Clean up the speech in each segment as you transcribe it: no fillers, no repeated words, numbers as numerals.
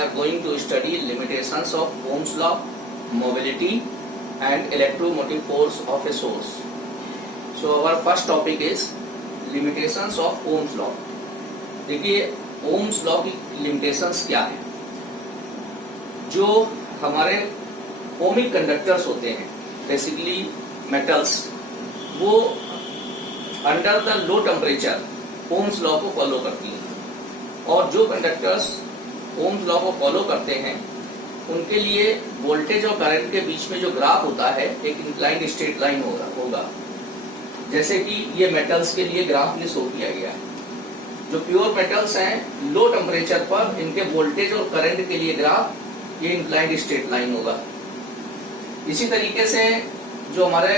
are going to study limitations of Ohm's law, mobility and electromotive force of a source. So our first topic is limitations of Ohm's law. देखिए Ohm's law की limitations क्या है? जो हमारे ohmic conductors होते हैं, basically metals, वो under the low temperature Ohm's law को फॉलो करती हैं, और जो कंडक्टर्स ओम्स लॉ को फॉलो करते हैं उनके लिए वोल्टेज और करंट के बीच में जो ग्राफ होता है एक इंक्लाइंड स्ट्रेट लाइन होगा। जैसे कि ये मेटल्स के लिए ग्राफ ये शो किया गया है। जो प्योर मेटल्स हैं, लो टेम्परेचर पर इनके वोल्टेज और करंट के लिए ग्राफ ये इंक्लाइंड स्ट्रेट लाइन होगा। इसी तरीके से जो हमारे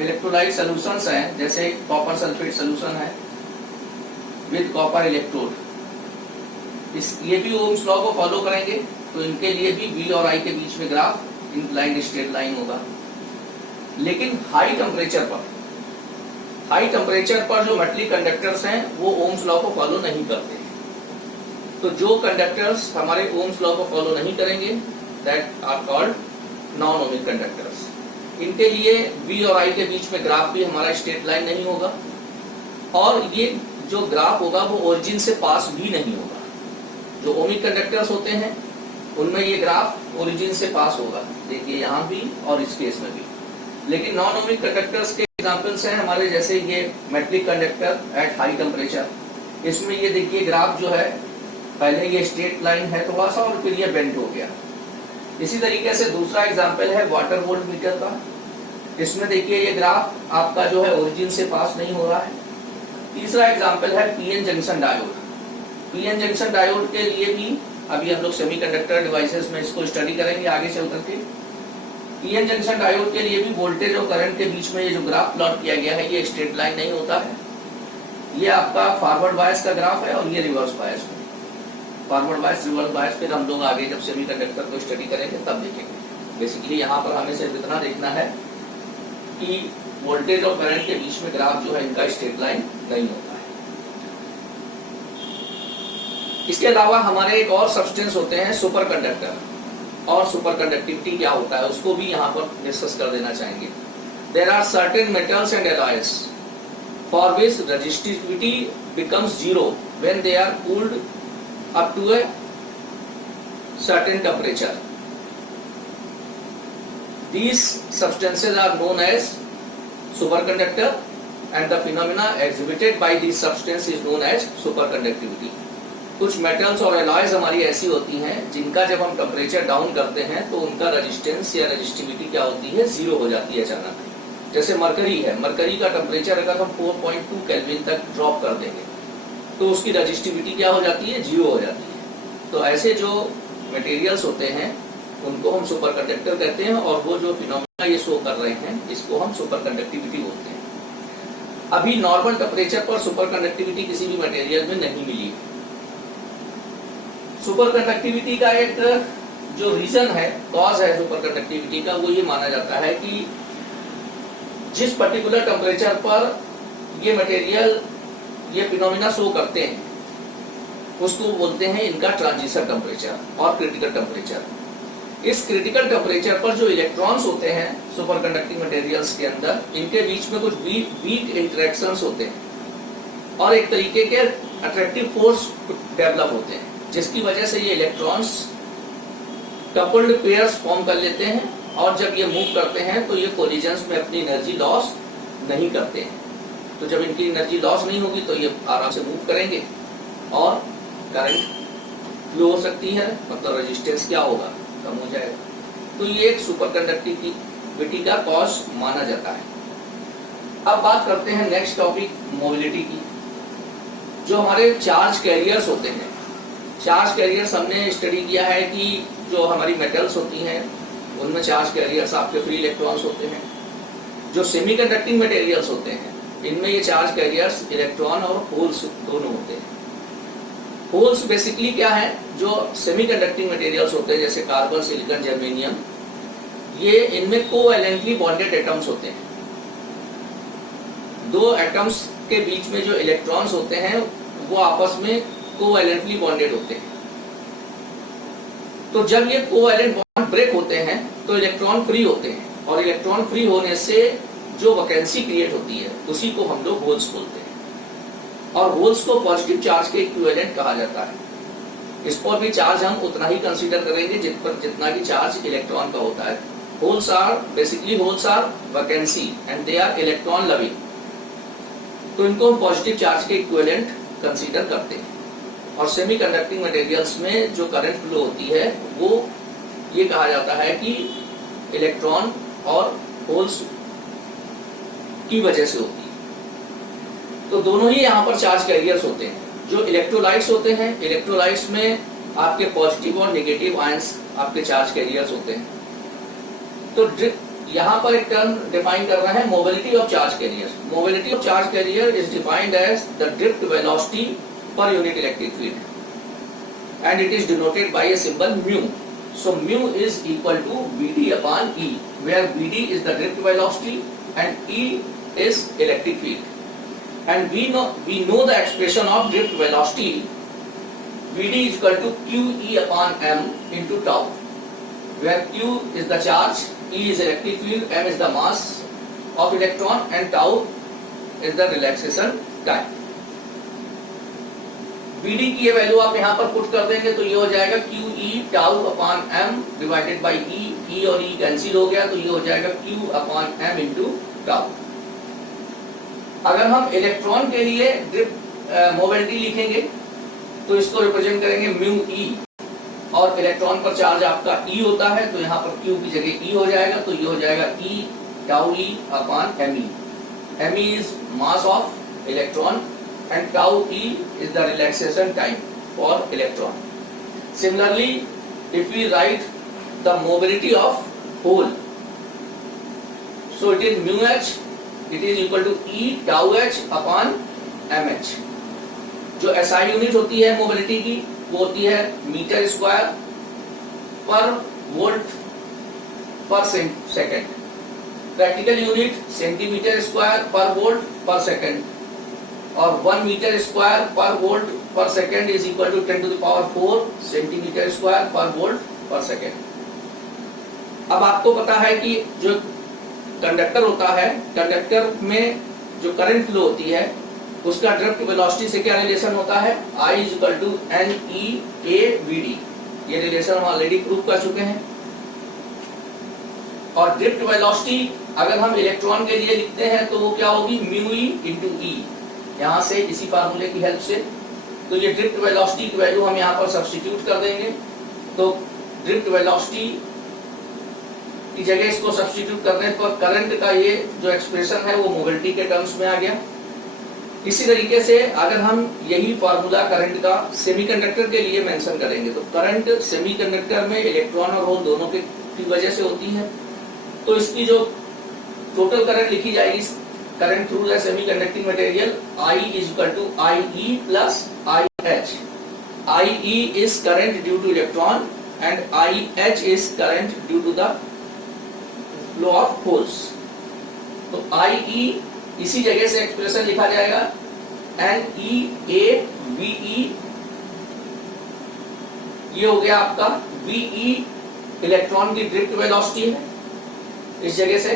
इलेक्ट्रोलाइट सॉल्यूशंस हैं, जैसे कॉपर सल्फेट सॉल्यूशन है विद कॉपर इलेक्ट्रोड, ये भी ओम्स लॉ को फॉलो करेंगे, तो इनके लिए भी V और I के बीच में ग्राफ इंक्लाइंड स्ट्रेट लाइन होगा। लेकिन हाई टेम्परेचर पर जो मेटलिक कंडक्टर्स हैं वो ओम्स लॉ को फॉलो नहीं करते। तो जो कंडक्टर्स हमारे ओम्स लॉ को फॉलो नहीं करेंगे that are called non ohmic conductors. इनके लिए V और I के बीच में ग्राफ भी हमारा स्ट्रेट लाइन नहीं होगा, और ये जो ग्राफ होगा वो ओरिजिन से पास भी नहीं होगा। जो ओमिक कंडक्टर्स होते हैं उनमें ये ग्राफ ओरिजिन से पास होगा, देखिए यहाँ भी और इस केस में भी। लेकिन नॉन ओमिक कंडक्टर्स के एग्जांपल्स हैं हमारे, जैसे ये metallic conductor at high temperature, इसमें ये देखिए ग्राफ जो है पहले ये स्ट्रेट लाइन है थोड़ा सा और फिर ये बेंट हो गया। इसी तरीके से दूसरा एग्जांपल है वाटर वोल्ट मीटर का। इसमें देखिए ये ग्राफ आपका जो है ओरिजिन से पास नहीं हो रहा है। तीसरा एग्जांपल है PN junction diode. PN junction diode के लिए भी अभी हम लोग सेमीकंडक्टर डिवाइसेस में इसको स्टडी करेंगे आगे चल करके। पीएन जंक्शन डायोड के लिए भी वोल्टेज और करंट के बीच में ये जो ग्राफ प्लॉट किया गया है ये स्ट्रेट लाइन नहीं होता है। ये आपका फॉरवर्ड बायस का ग्राफ है और ये रिवर्स बायस है। फॉरवर्ड बायस, रिवर्स बायस फिर हम लोग आगे जब सेमीकंडक्टर को स्टडी करेंगे तब देखेंगे। बेसिकली यहाँ पर हमें सिर्फ इतना देखना है कि वोल्टेज और करंट के बीच में ग्राफ जो है इनका स्ट्रेट लाइन नहीं होता है। इसके अलावा हमारे एक और सब्सटेंस होते हैं सुपर कंडक्टर, और सुपर कंडक्टिविटी क्या होता है उसको भी यहाँ पर डिस्कस कर देना चाहेंगे। There are certain metals and alloys for which resistivity becomes zero when they are cooled up to a certain temperature. These substances are known as superconductor, and the phenomena exhibited by these substances is known as superconductivity. कुछ metals और alloys हमारी ऐसी होती हैं जिनका जब हम temperature down करते हैं तो उनका रेजिस्टेंस या रेजिस्टिविटी क्या होती है, जीरो हो जाती है अचानक। जैसे मरकरी है, मरकरी का टेम्परेचर अगर हम 4.2 केल्विन तक ड्रॉप कर देंगे तो उसकी रेजिस्टिविटी क्या हो जाती है, जीरो हो जाती है। तो ऐसे जो मटेरियल्स होते हैं उनको हम सुपर कंडक्टर कहते हैं, और वो जो फिनोमेना ये शो कर रहे हैं इसको हम सुपर कंडक्टिविटी बोलते हैं। अभी नॉर्मल टेम्परेचर पर सुपर कंडक्टिविटी किसी भी मटेरियल में नहीं मिली। सुपर कंडक्टिविटी का एक जो रीजन है, कॉज है सुपर कंडक्टिविटी का, वो ये माना जाता है कि जिस पर्टिकुलर टेम्परेचर पर ये मटेरियल ये फिनोमेना शो करते हैं उसको बोलते हैं इनका ट्रांजिशन टेम्परेचर और क्रिटिकल टेम्परेचर। इस क्रिटिकल टेम्परेचर पर जो इलेक्ट्रॉन्स होते हैं सुपर कंडक्टिंग मटेरियल्स के अंदर, इनके बीच में कुछ वीक इंटरेक्शंस होते हैं और एक तरीके के अट्रैक्टिव फोर्स डेवलप होते हैं, जिसकी वजह से ये इलेक्ट्रॉन्स कपल्ड पेयर्स फॉर्म कर लेते हैं, और जब ये मूव करते हैं तो ये कोलिजन्स में अपनी एनर्जी लॉस नहीं करते हैं। तो जब इनकी एनर्जी लॉस नहीं होगी तो ये आराम से मूव करेंगे और करंट फ्लो हो सकती है, मतलब रेजिस्टेंस क्या होगा, कम हो जाएगा। तो ये एक सुपर कंडक्टिविटी का कॉज माना जाता है। अब बात करते हैं नेक्स्ट टॉपिक मोबिलिटी की। जो हमारे चार्ज कैरियर्स होते हैं, चार्ज कैरियर्स हमने स्टडी किया है कि जो हमारी मेटल्स होती हैं उनमें चार्ज कैरियर्स आपके फ्री इलेक्ट्रॉन्स होते हैं। जो सेमीकंडक्टिंग मटेरियल्स होते हैं इनमें ये चार्ज कैरियर्स इलेक्ट्रॉन और होल्स दोनों होते हैं। होल्स बेसिकली क्या है, जो सेमीकंडक्टिंग मटेरियल्स होते हैं जैसे कार्बन, सिलिकॉन, जर्मेनियम, ये इनमें कोवैलेंटली बॉन्डेड एटम्स होते हैं। दो एटम्स के बीच में जो इलेक्ट्रॉन्स होते हैं वो आपस में कोवैलेंटली बॉन्डेड होते हैं। तो जब ये कोवैलेंट बॉन्ड ब्रेक होते हैं तो इलेक्ट्रॉन फ्री होते हैं, और इलेक्ट्रॉन फ्री होने से जो वैकेंसी क्रिएट होती है उसी को हम लोग होल्स बोलते हैं, और होल्स को पॉजिटिव चार्ज के इक्विवेलेंट कहा जाता है। इस पर भी चार्ज हम उतना ही कंसीडर करेंगे जितना कि चार्ज इलेक्ट्रॉन का होता है। Holes are vacancy and they are electron loving, तो इनको हम पॉजिटिव चार्ज के इक्विवेलेंट कंसीडर करते हैं। और सेमीकंडक्टिंग मटेरियल्स में जो करंट फ्लो होती है वो ये कहा जाता है कि इलेक्ट्रॉन और होल्स की वजह से होती है। तो दोनों ही यहाँ पर चार्ज कैरियर्स होते हैं। जो इलेक्ट्रोलाइट्स होते हैं, इलेक्ट्रोलाइट्स में आपके पॉजिटिव और नेगेटिव आयंस आपके चार्ज कैरियर्स होते हैं। तो यहाँ पर एक टर्म डिफाइन कर रहा है mobility of charge carrier. Mobility of charge carrier is defined as the drift velocity per unit electric field, and it is denoted by a symbol mu. So mu is equal to Vd upon E, where Vd is the drift velocity and E is electric field. And we know the expression of drift velocity. Vd is equal to QE upon m into tau, where Q is the charge, E is electric field, m is the mass of electron, and tau is the relaxation time. Vd की ये value आप यहाँ पर put कर देंगे तो ये हो जाएगा QE tau upon m divided by E और E कैंसिल हो गया तो ये हो जाएगा Q upon m into tau. अगर हम इलेक्ट्रॉन के लिए मोबिलिटी लिखेंगे तो इसको रिप्रेजेंट करेंगे म्यू E, और इलेक्ट्रॉन पर चार्ज आपका E होता है तो यहाँ पर Q की जगह E हो जाएगा तो ये हो जाएगा E tau E upon me. me is mass of electron and tau E is the relaxation time for electron. Similarly, if we write the mobility of hole, so it is mu h, it is equal to E tau h upon mh. जो SI unit होती है mobility की वो होती है metre square per volt per second. Practical unit centimetre square per volt per second, और 1 metre square per volt per second is equal to 10 to the power 4 centimetre square per volt per second. अब आपको पता है कि जो conductor होता है, conductor में जो करंट फ्लो होती है उसका ड्रिफ्ट वेलोसिटी से क्या रिलेशन होता है, I is equal to NE/AVD। ये रिलेशन हम ऑलरेडी प्रूव कर चुके हैं। और ड्रिफ्ट वेलोसिटी अगर हम इलेक्ट्रॉन के लिए लिखते हैं तो वो क्या होगी, म्यू ई इंटू ई, यहाँ से इसी फार्मूले की हेल्प से। तो ये ड्रिफ्ट वेलोसिटी की वैल्यू हम यहाँ पर सब्स्टिट्यूट कर देंगे, तो ड्रिफ्ट वेलोसिटी की जगह इसको सब्स्टिट्यूट करने पर करंट का ये जो एक्सप्रेशन है वो मोबिलिटी के टर्म्स में आ गया। इसी तरीके से अगर हम यही फार्मूला करंट का सेमीकंडक्टर के लिए मेंशन करेंगे तो करंट सेमीकंडक्टर में इलेक्ट्रॉन और होल दोनों की वजह से होती है, तो इसकी जो टोटल करंट लिखी जाएगी current through the semiconducting material I is equal to IE plus IH. IE is current due to electron and IH is current due to the flow of holes. तो IE इसी जगह से expression लिखा जाएगा NE/AVE। ये हो गया आपका VE इलेक्ट्रॉन की ड्रिफ्ट वेलोसिटी है इस जगह से,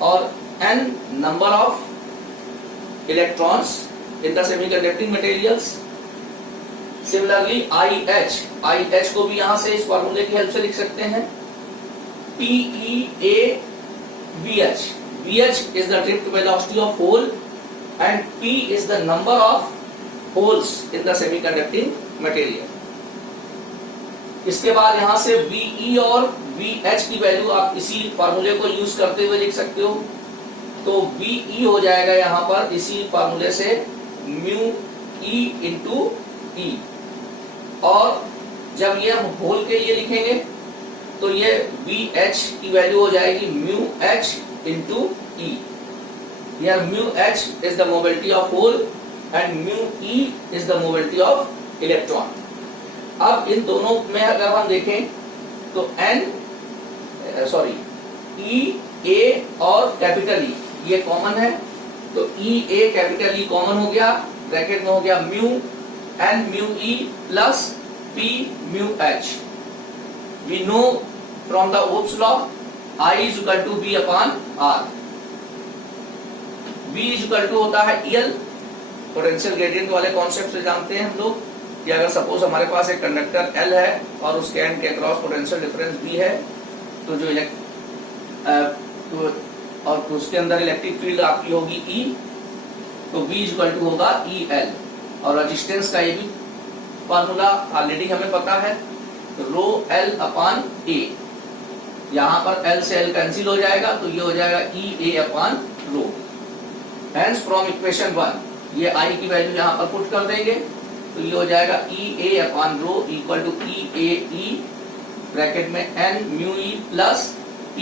और N number of electrons in the semiconducting materials. Similarly, IH को भी यहाँ से इस फॉर्मूले की हेल्प से लिख सकते हैं PeAVH. VH is the drift velocity of hole and P is the number of holes in the semiconducting material. इसके बाद यहाँ से VE और VH की वैल्यू आप इसी फॉर्मूले को यूज करते हुए लिख सकते हो, तो VE हो जाएगा यहाँ पर इसी फॉर्मूले से म्यू E इंटू E, और जब ये हम होल के लिए लिखेंगे तो ये VH की वैल्यू हो जाएगी mu H into E। Here mu H is the mobility of hole and mu E is the mobility of electron। अब इन दोनों में अगर हम देखें तो E A और कैपिटल E ये कॉमन है, तो E A capital E common हो गया, ब्रैकेट में हो गया mu N mu E plus P mu H। We know from the Ohm's law I is equal to V upon R। V is equal to होता है EL, potential gradient वाले concept से जानते हैं हम लोग कि अगर सपोज हमारे पास एक कंडक्टर L है और उसके एंड के अक्रॉस पोटेंशियल डिफरेंस V है, तो जो और उसके अंदर इलेक्ट्रिक फील्ड आपकी होगी E, तो V इज इक्वल टू होगा EL। और रेजिस्टेंस का ये भी फार्मूला ऑलरेडी हमें पता है, रो L अपॉन A। यहाँ पर L से L कैंसिल हो जाएगा, तो ये हो जाएगा EA upon row. Hence from equation 1 ये I की वैल्यू यहाँ पर पुट कर देंगे, तो ये हो जाएगा EA upon rho equal to EAE bracket में N mu E plus P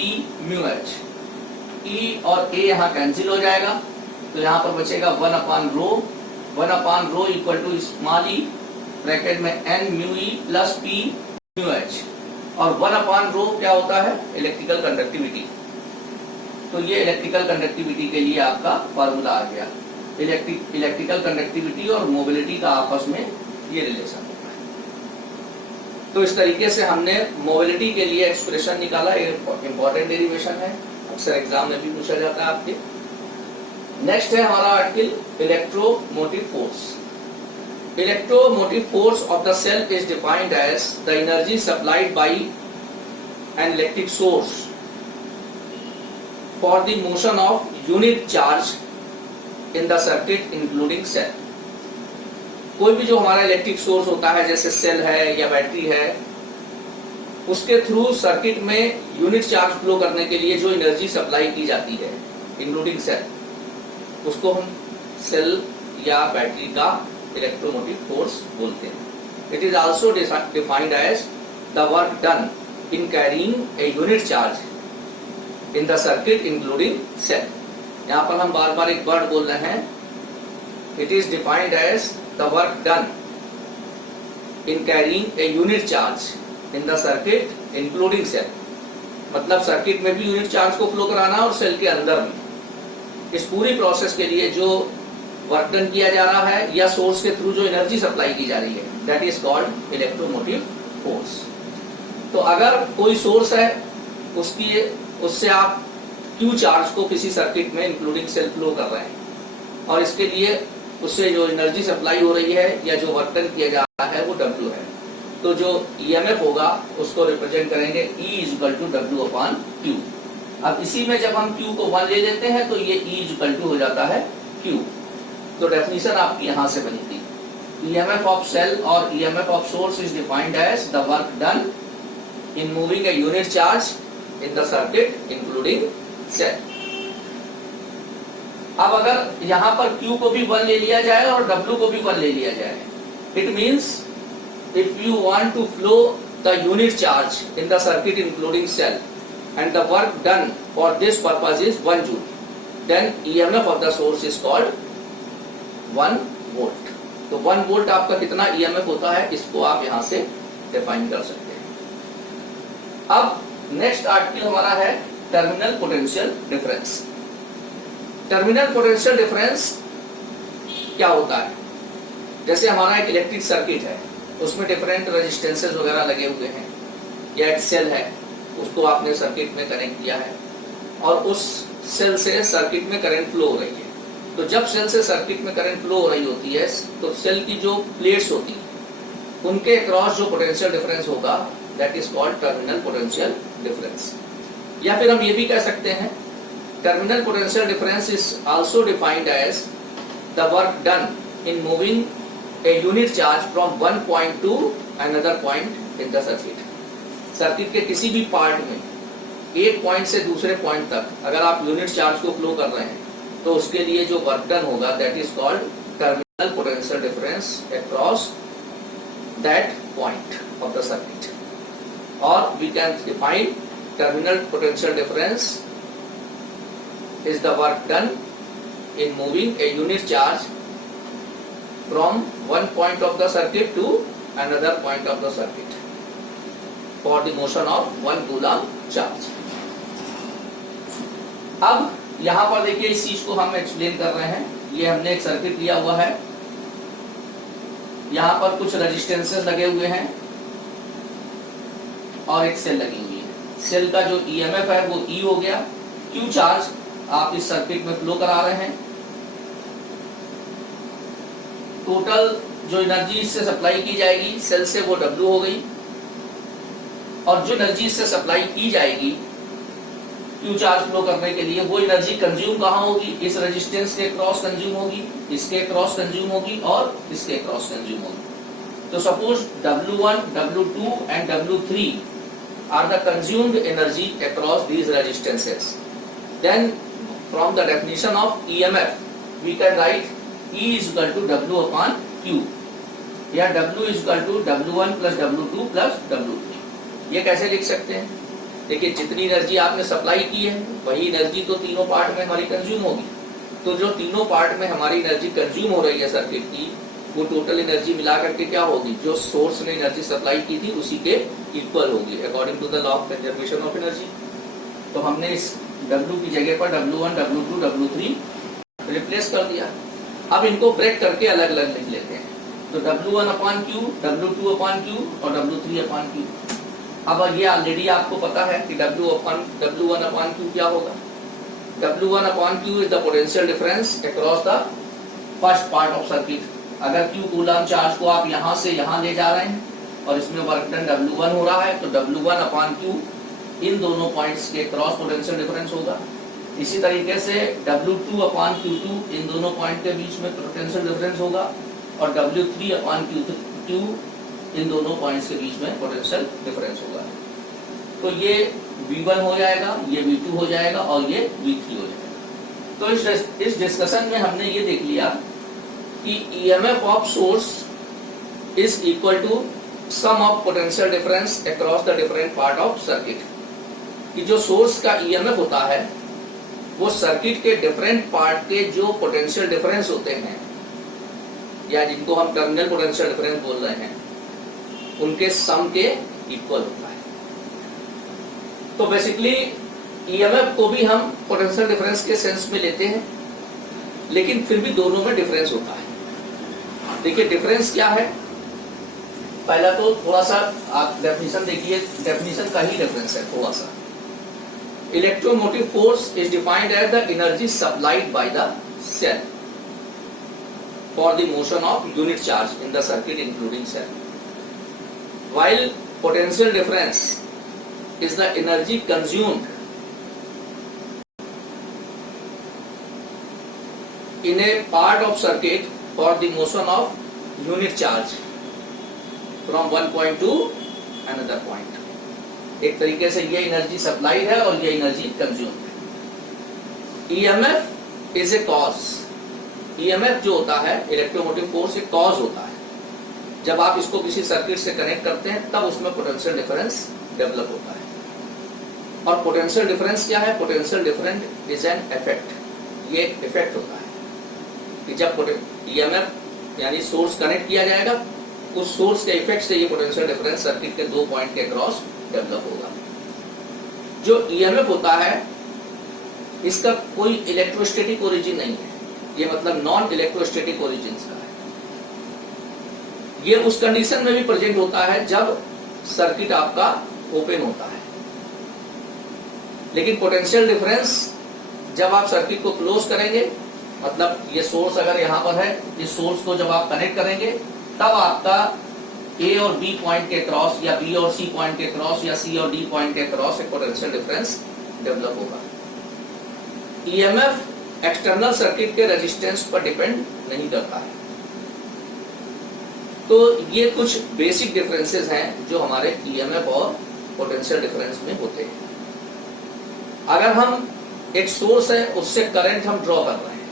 mu H। E और A यहाँ कैंसिल हो जाएगा, तो यहाँ पर बचेगा 1 upon rho equal to small e bracket में N mu E plus P mu H। और 1 अपॉन रो क्या होता है? Electrical conductivity. तो ये इलेक्ट्रिकल कंडक्टिविटी के लिए आपका फॉर्मूला आ गया। इलेक्ट्रिकल कंडक्टिविटी और मोबिलिटी का आपस में ये रिलेशन होता है। तो इस तरीके से हमने मोबिलिटी के लिए एक्सप्रेशन निकाला, इंपॉर्टेंट डेरिवेशन है, अक्सर एग्जाम में भी पूछा जाता है आपके। नेक्स्ट है हमारा article electromotive force. Electromotive force of the cell is defined as the energy supplied by an electric source for the motion of unit charge in the circuit including cell। कोई भी जो हमारा इलेक्ट्रिक सोर्स होता है, जैसे cell है या battery है, उसके थ्रू सर्किट में यूनिट चार्ज फ्लो करने के लिए जो एनर्जी सप्लाई की जाती है इंक्लूडिंग सेल, उसको हम सेल या बैटरी का इलेक्ट्रोमोटिव फोर्स बोलते हैं। It is also defined as the work done in carrying a unit charge in the circuit including cell. यहाँ पर हम बार बार एक वर्ड बोल रहे हैं, it is defined as the work done in carrying a unit charge in the circuit including cell. मतलब circuit में भी यूनिट चार्ज को फ्लो कराना और सेल के अंदर भी। इस पूरी प्रोसेस के लिए जो वर्क डन किया जा रहा है या सोर्स के थ्रू जो एनर्जी सप्लाई की जा रही है, that is called electromotive force. तो अगर कोई सोर्स है, उससे आप क्यू चार्ज को किसी सर्किट में इंक्लूडिंग सेल फ्लो कर रहे हैं, और इसके लिए उससे जो एनर्जी सप्लाई हो रही है या जो वर्क डन किया जा रहा है वो W है। तो जो EMF होगा उसको रिप्रेजेंट करेंगे E is equal to W upon Q। अब इसी में जब हम Q को 1 ले लेते हैं तो ये E इज इक्वल टू हो जाता है Q। तो डेफिनेशन आपकी यहां से बनी थी, EMF ऑफ सेल और EMF of source is defined as the work done in moving a unit charge in the circuit including cell. अब अगर यहां पर Q को भी 1 ले लिया जाए और W को भी 1 ले लिया जाए, it means if you want to flow the unit charge in the circuit including cell and the work done for this purpose is 1 joule, then EMF of the source is called 1 volt. तो 1 volt आपका कितना EMF होता है, इसको आप यहां से define कर सकते हैं। अब नेक्स्ट आर्टिकल हमारा है terminal potential difference. Terminal potential difference क्या होता है? जैसे हमारा एक इलेक्ट्रिक सर्किट है, उसमें डिफरेंट रेजिस्टेंसेस वगैरह लगे हुए हैं, या एक सेल है, उसको आपने सर्किट में कनेक्ट किया है और उस सेल से सर्किट में करंट फ्लो हो रही है। तो जब सेल से सर्किट में करंट फ्लो हो रही होती है, तो सेल की जो प्लेट्स होती है उनके अक्रॉस जो पोटेंशियल डिफरेंस होगा, that is called terminal potential difference. या फिर हम ये भी कह सकते हैं, terminal potential difference is also defined as the work done in moving a unit charge from one point to another point in the circuit। Circuit के किसी भी पार्ट में एक पॉइंट से दूसरे पॉइंट तक अगर आप यूनिट चार्ज को फ्लो कर रहे हैं, तो उसके लिए जो वर्क डन होगा, that is called terminal potential difference across that point of the circuit. और we can define terminal potential difference is the work done in moving a unit charge from one point of the circuit to another point of the circuit for the motion of 1 coulomb charge। अब यहां पर देखिए, इस चीज को हम explain कर रहे हैं। ये हमने एक सर्किट लिया हुआ है, यहां पर कुछ रेजिस्टेंसेस लगे हुए हैं और एक सेल लगी हुई है। सेल का जो ईएमएफ है वो ई हो गया, क्यू चार्ज आप इस सर्किट में फ्लो करा रहे हैं। टोटल जो एनर्जी इससे सप्लाई की जाएगी सेल से वो W हो गई, और जो एनर्जी इससे सप्लाई की जाएगी क्यू चार्ज फ्लो करने के लिए वो एनर्जी कंज्यूम कहाँ होगी, इस रेजिस्टेंस के क्रॉस कंज्यूम होगी, इसके क्रॉस कंज्यूम होगी और इसके क्रॉस कंज्यूम होगी। तो suppose W1, W2 and W3 are the consumed energy across these resistances. Then from the definition of EMF we can write E is equal to W upon Q, या W is equal to W1 plus W2 plus W3। ये कैसे लिख सकते हैं? देखिए, जितनी energy आपने supply की है वही एनर्जी तो तीनों पार्ट में हमारी कंज्यूम होगी। तो जो तीनों पार्ट में हमारी एनर्जी कंज्यूम हो रही है सर्किट की, वो टोटल एनर्जी मिला करके क्या होगी, जो सोर्स ने एनर्जी सप्लाई की थी उसी के इक्वल होगी according to the law of conservation of energy. तो हमने इस W की जगह पर W1, W2, W3 रिप्लेस कर दिया। अब इनको ब्रेक करके अलग अलग लिख लेते हैं। तो W1 upon Q, W2 upon Q और W3 अपॉन Q। अब ये ऑलरेडी आपको पता है कि W1 अपॉन Q क्या होगा। W1 upon Q is the potential difference across the first part of circuit. अगर Q कूलम चार्ज को आप यहाँ से यहाँ ले जा रहे हैं और इसमें वर्क डन W1 हो रहा है, तो W1 अपॉन Q इन दोनों पॉइंट्स के क्रॉस पोटेंशियल डिफरेंस होगा। इसी तरीके से W2 अपॉन Q2 इन दोनों पॉइंट के बीच में पोटेंशियल डिफरेंस होगा, और W3 अपॉन Q2 इन दोनों पॉइंट्स के बीच में पोटेंशियल डिफरेंस होगा। तो ये V1 हो जाएगा, ये V2 हो जाएगा और ये V3 हो जाएगा। तो इस डिस्कशन में हमने ये देख लिया कि EMF of source is equal to sum of potential difference across the different part of circuit. कि जो सोर्स का EMF होता है वो सर्किट के डिफरेंट पार्ट के जो पोटेंशियल डिफरेंस होते हैं, या जिनको हम टर्मिनल पोटेंशियल डिफरेंस बोल रहे हैं, उनके सम के इक्वल होता है। तो बेसिकली EMF को भी हम पोटेंशियल डिफरेंस के सेंस में लेते हैं, लेकिन फिर भी दोनों में डिफरेंस होता है। देखिए डिफरेंस क्या है, पहला तो थोड़ा सा आप डेफिनेशन देखिए, डेफिनेशन का ही डिफरेंस है थोड़ा सा। Electromotive force is defined as the energy supplied by the cell for the motion of unit charge in the circuit including cell, while potential difference is the energy consumed in a part of circuit for the motion of unit charge from one point to another point। एक तरीके से ये energy supplied है और ये energy consumed है। EMF is a cause। EMF जो होता है इलेक्ट्रोमोटिव फोर्स एक कॉज होता है। जब आप इसको किसी सर्किट से कनेक्ट करते हैं तब उसमें पोटेंशियल डिफरेंस डेवलप होता है। और पोटेंशियल डिफरेंस क्या है, potential difference is an effect. ये एक इफेक्ट होता है कि जब EMF यानी सोर्स कनेक्ट किया जाएगा, उस सोर्स के इफेक्ट से ये पोटेंशियल डिफरेंस सर्किट के दो पॉइंट के क्रॉस डेवलप होगा। जो EMF होता है इसका कोई इलेक्ट्रोस्टैटिक ओरिजिन नहीं है, ये मतलब नॉन इलेक्ट्रोस्टैटिक ओरिजिन का है। ये उस कंडीशन में भी प्रेजेंट होता है जब सर्किट आपका ओपन होता है, लेकिन पोटेंशियल डिफरेंस जब आप सर्किट को क्लोज करेंगे, मतलब ये सोर्स अगर यहाँ पर है, इस सोर्स को जब आप कनेक्ट करेंगे तब आपका A और B पॉइंट के क्रॉस या B और C पॉइंट के क्रॉस या C और D पॉइंट के क्रॉस एक पोटेंशियल डिफरेंस डेवलप होगा। EMF एक्सटर्नल सर्किट के रेजिस्टेंस पर डिपेंड नहीं करता है। तो ये कुछ बेसिक डिफरेंसेस हैं जो हमारे EMF और पोटेंशियल डिफरेंस में होते हैं। अगर हम एक सोर्स है उससे करंट हम ड्रॉ कर रहे हैं,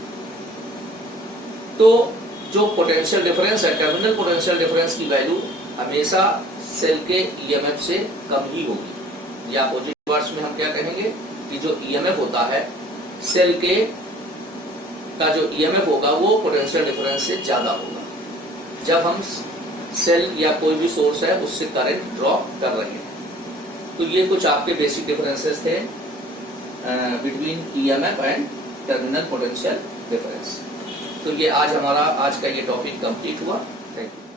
तो जो पोटेंशियल डिफरेंस है, टर्मिनल पोटेंशियल डिफरेंस की वैल्यू हमेशा सेल के EMF से कम ही होगी। या अपोजिट वर्ड्स में हम क्या कहेंगे कि जो EMF होता है सेल के का जो EMF होगा वो पोटेंशियल डिफरेंस से ज्यादा होगा जब हम सेल या कोई भी सोर्स है उससे करंट ड्रॉ कर रहे हैं। तो ये कुछ आपके बेसिक डिफरेंसेस थे between EMF and terminal potential difference. तो ये आज हमारा आज का ये टॉपिक कंप्लीट हुआ। Thank you.